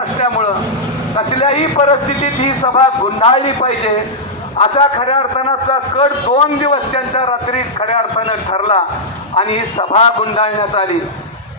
नसल्यामुळं कसल्याही परिस्थितीत ही सभा गुंडाळली पाहिजे असा खऱ्या अर्थानाचा कट दोन दिवस त्यांच्या रात्री खऱ्या अर्थानं ठरला आणि ही सभा गुंडाळण्यात आली.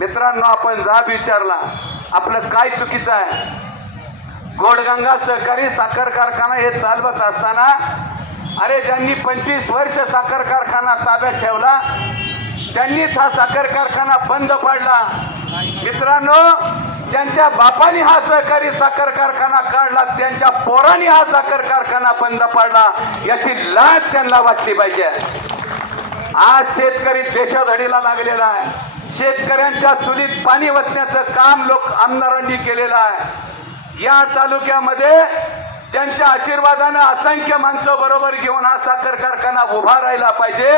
मित्रांनो आपण जाब विचारला आपलं काय चुकीचं आहे? गोडगंगा सहकारी साखर कारखाना हे चालवत असताना अरे ज्यांनी पंचवीस वर्ष साखर कारखाना ताब्यात ठेवला त्यांनीच हा साखर कारखाना बंद पाडला. मित्रांनो ज्यांच्या बापाने हा सहकारी साखर कारखाना काढला त्यांच्या पोराने हा साखर कारखाना बंद पाडला याची लाज त्यांना वाटली पाहिजे. आज शेतकरी देशाधडीला लागलेला आहे. शेतकऱ्यांच्या चुलीत पाणी वतण्याचं काम लोक आमदारांनी केलेलं आहे. या तालुक्यामध्ये ज्यांच्या आशीर्वादानं असंख्य माणसं बरोबर घेऊन हा साखर कारखाना उभा राहिला पाहिजे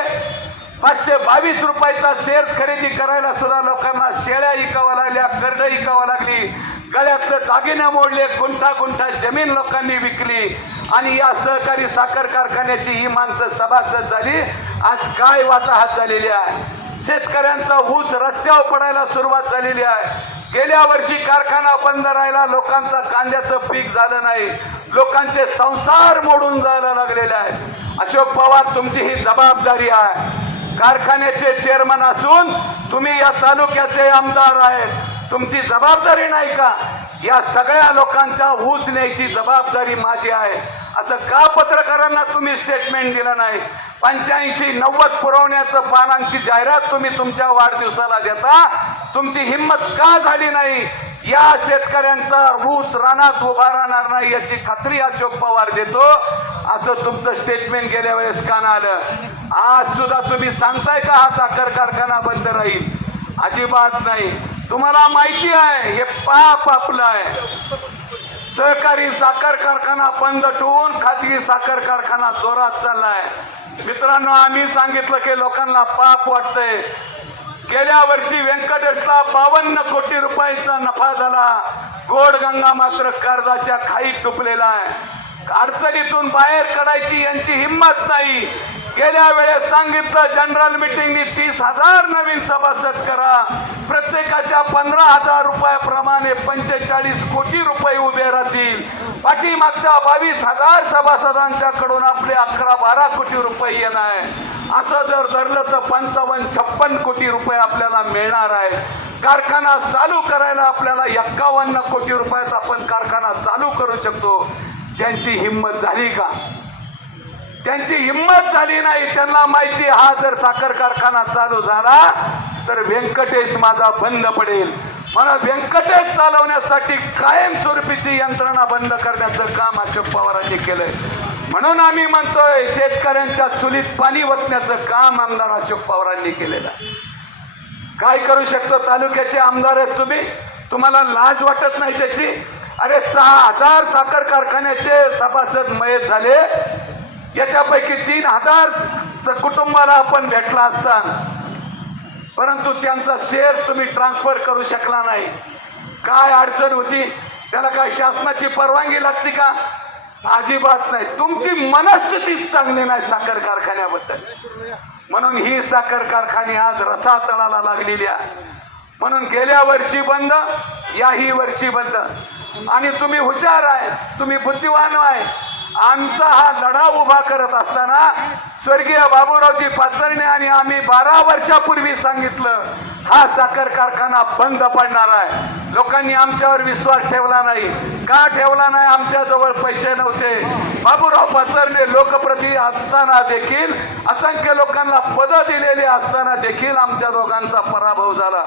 पाचशे बावीस रुपयाचा शेअर खरेदी करायला सुद्धा लोकांना शेळ्या इकावं लागल्या कर्ड इकावं लागली. गळ्यातलं दागिने मोडले गुंठा गुंठा जमीन लोकांनी विकली. आणि या सहकारी साखर कारखान्याची ही माणसं सभासद झाली. आज काय वाताहात झालेली आहे? शेतकऱ्यांचा ऊस रस्त्यावर पडायला सुरुवात झालेली आहे. गेल्या वर्षी कारखाना बंद राहिला लोकांचा कांद्याचं पीक झालं नाही. लोकांचे संसार मोडून जायला लागलेले आहेत. अशोक पवार तुमची ही जबाबदारी आहे. कारखान्याचे चेअरमन असून तुम्ही या तालुक्याचे आमदार आहेत. तुमची जबाबदारी नाही का? या सगळ्या लोकांचा ऊस न्यायची जबाबदारी माझी आहे. असं का पत्रकारांना तुम्ही स्टेटमेंट दिलं नाही? पंच्याऐंशी नव्वद पुरवण्याचं पानांची जाहिरात तुम्ही तुमच्या वाढदिवसाला देता. तुमची हिंमत का झाली नाही? या शेतकऱ्यांचा ऊस रानात उभा राहणार नाही याची खात्री अशोक पवार देतो. असं तुमचं स्टेटमेंट गेल्या वेळेस का आलं आज सुद्धा तुम्ही सांगताय का हा साखर कारखाना बंद राहील? अजिबात नाही. तुम्हाला माहिती आहे हे पाप आपलं आहे. सहकारी साखर कारखाना बंद ठेवून खाजगी साखर कारखाना जोरात चाललाय. मित्रांनो आम्ही सांगितलं की लोकांना पाप वाटतंय. गेल्या वर्षी व्यंकटेशला बावन्न कोटी रुपयाचा नफा झाला. गोड गंगा मात्र कर्जाच्या खाईत डुबलेला आहे. अडचणीतून बाहेर काढायची यांची हिंमत नाही. गेल्या वेळेस सांगितलं जनरल मिटिंगनी तीस हजार नवीन सभासद करा. प्रत्येकाच्या पंधरा हजार रुपयाप्रमाणे पंचेचाळीस कोटी रुपये उभे राहतील. पाठीमागच्या बावीस हजार सभासदांच्याकडून आपले अकरा बारा कोटी रुपये येणार असं जर धरलं तर पंचावन्न छप्पन कोटी रुपये आपल्याला मिळणार आहे. कारखाना चालू करायला आपल्याला एक्कावन्न कोटी रुपयाचा आपण कारखाना चालू करू शकतो. त्यांची हिंमत झाली का? त्यांची हिंमत झाली नाही त्यांना माहिती हा जर साखर कारखाना चालू झाला तर व्यंकटेश माझा बंद पडेल. म्हणून व्यंकटेश चालवण्यासाठी कायमस्वरूपीची यंत्रणा बंद करण्याचं काम अशोक पवारांनी केलंय. म्हणून आम्ही म्हणतोय शेतकऱ्यांच्या चुलीत पाणी वतण्याचं काम आमदार अशोक पवारांनी केलेलं आहे. काय करू शकतो तालुक्याचे आमदार आहेत तुम्ही? तुम्हाला लाज वाटत नाही त्याची? अरे सहा हजार साखर कारखान्याचे सभासद मयत झाले. याच्यापैकी तीन हजार स- कुटुंबाला आपण भेटला असता. परंतु त्यांचा शेअर तुम्ही ट्रान्सफर करू शकला नाही. काय अडचण होती? त्याला काय शासनाची परवानगी लागते का? अजिबात नाही. तुमची मनस्थिती चांगली नाही साखर कारखान्याबद्दल. म्हणून ही साखर कारखाने आज रसातळाला लागलेली आहे. म्हणून गेल्या वर्षी बंद याही वर्षी बंद. आणि तुम्ही हुशार आहे तुम्ही बुद्धिवान आहे. आमचा हा लढा उभा करत असताना स्वर्गीय बाबूरावजी पाचरणे आणि आम्ही बारा वर्षापूर्वी सांगितलं हा साखर कारखाना बंद पडणार आहे. लोकांनी आमच्यावर विश्वास ठेवला नाही. का ठेवला नाही? आमच्याजवळ पैसे नव्हते. बाबूराव पाचरणे लोकप्रती असताना देखील असंख्य लोकांना पदं दिलेली असताना देखील आमच्या दोघांचा पराभव झाला.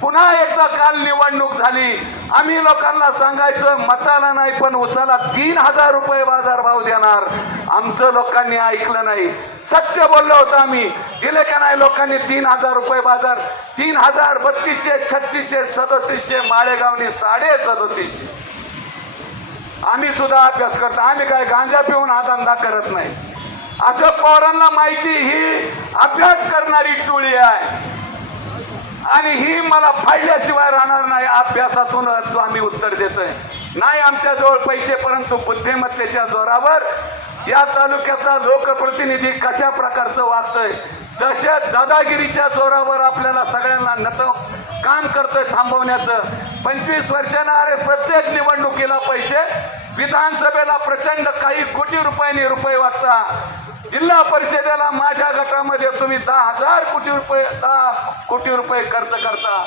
पुन्हा सुद्धा काल निवडणूक झाली. आम्ही लोकांना सांगायचं मताला नाही पण उसाला तीन हजार रुपये बाजार भाव देणार. आमचं लोकांनी ऐकलं नाही. सत्य बोललो होतं आम्ही. दिले का नाही लोकांनी तीन हजार रुपये बाजार? तीन हजार बत्तीसशे छत्तीसशे सदतीसशे माळेगावनी साडे सदतीसशे. आम्ही सुद्धा अभ्यास करतो. आम्ही काय गांजा पिऊन हा धंदा करत नाही. अशोक पवारांना माहिती ही अभ्यास करणारी टोळी आहे. मला फाडल्याशिवाय राहणार नाही. अभ्यासातूनच आम्ही उत्तर देतोय. नाही आमच्याजवळ पैसे परंतु बुद्धिमत्तेच्या जोरावर या तालुक्याचा लोकप्रतिनिधी कशा प्रकारचं वागतोय? तशा दादागिरीच्या जोरावर आपल्याला सगळ्यांना नत काम करतोय थांबवण्याचं. पंचवीस वर्षानं अरे प्रत्येक निवडणुकीला पैसे विधानसभेला प्रचंड काही कोटी रुपयांनी रुपये वाटता जिल्हा परिषदेला माझ्या गटामध्ये तुम्ही दहा हजार कोटी रुपये दहा कोटी रुपये खर्च करता.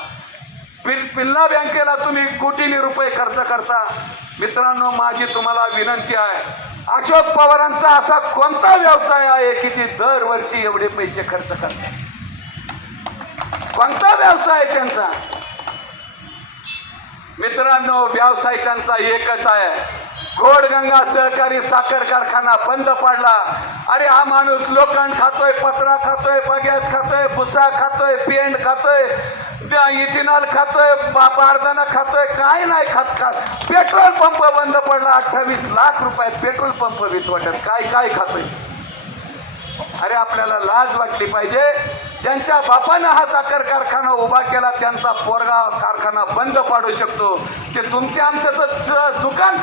पिल्ला बँकेला तुम्ही कोटीनी रुपये खर्च करता. मित्रांनो माझी तुम्हाला विनंती आहे अशोक पवारांचा असा कोणता व्यवसाय आहे की ते दरवर्षी एवढे पैसे खर्च करतात? कोणता व्यवसाय आहे त्यांचा? मित्रांनो व्यावसायिकांचा एकच आहे घोडगंगा सहकारी साखर कारखाना बंद पडला. अरे हा माणूस लोखंड खातोय पत्रा खातोय बगॅस खातोय भुसा खातोय पेंट खातोय त्या इथिनॉल खातोय बारदाना खातोय काय नाही खात खात. पेट्रोल पंप बंद पडला अठ्ठावीस लाख रुपयात पेट्रोल पंप वाटत काय काय खातोय? अरे आपल्याला लाज वाटली पाहिजे. ज्यांच्या बापानं हा साखर कारखाना उभा केला त्यांचा पोरगा कारखाना बंद पाडू शकतो. ते तुमच्या आमचं तर दुकान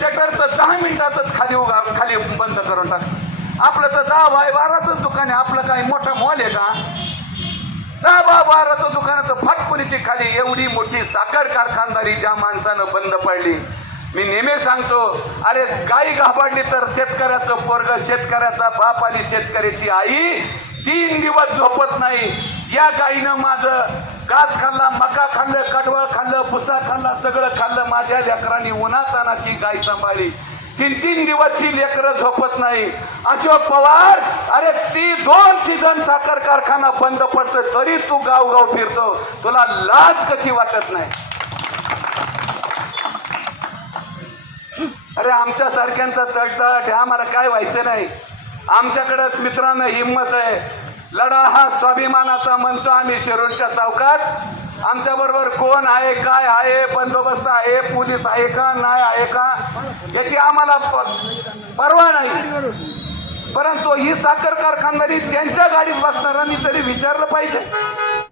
शटरचं दहा मिनिटातच खाली उगा खाली बंद करून टाक. आपलं तर दहा बाय बाराचं दुकान आहे. आपलं काही मोठा मॉल आहे का? दहा बा बाराचं दुकानाचं फटकुनीची खाली एवढी मोठी साखर कारखानदारी ज्या माणसानं बंद पडली. मी नेहमी सांगतो अरे गाई घाबडली तर शेतकऱ्याचं पोरग शेतकऱ्याचा बाप आणि शेतकऱ्याची आई तीन दिवस झोपत नाही. या गाईनं माझं गाज खाल्ला मका खाल्लं कडवळ खाल्लं भुसा खाल्ला सगळं खाल्लं माझ्या लेकरांनी उन्हातानाची गाय सांभाळली. तीन तीन दिवस ही लेकरं झोपत नाही. अशोक पवार अरे ती दोन सीझन साखर कारखाना बंद पडतोय तरी तू गाव गाव फिरतो. तुला लाज कशी वाटत नाही? अरे आमच्या सारख्यांचा तडतड हे आम्हाला काय व्हायचं नाही. आमच्याकडे मित्रांनो हिंमत आहे. लढा हा स्वाभिमानाचा म्हणतो आम्ही शिरूरच्या चौकात. आमच्या बरोबर कोण आहे काय आहे बंदोबस्त आहे पोलीस आहे का नाही आहे का याची आम्हाला प- परवा नाही. परंतु ही साखर कारखानदारी त्यांच्या गाडीत बसणाऱ्यांनी तरी विचारलं पाहिजे.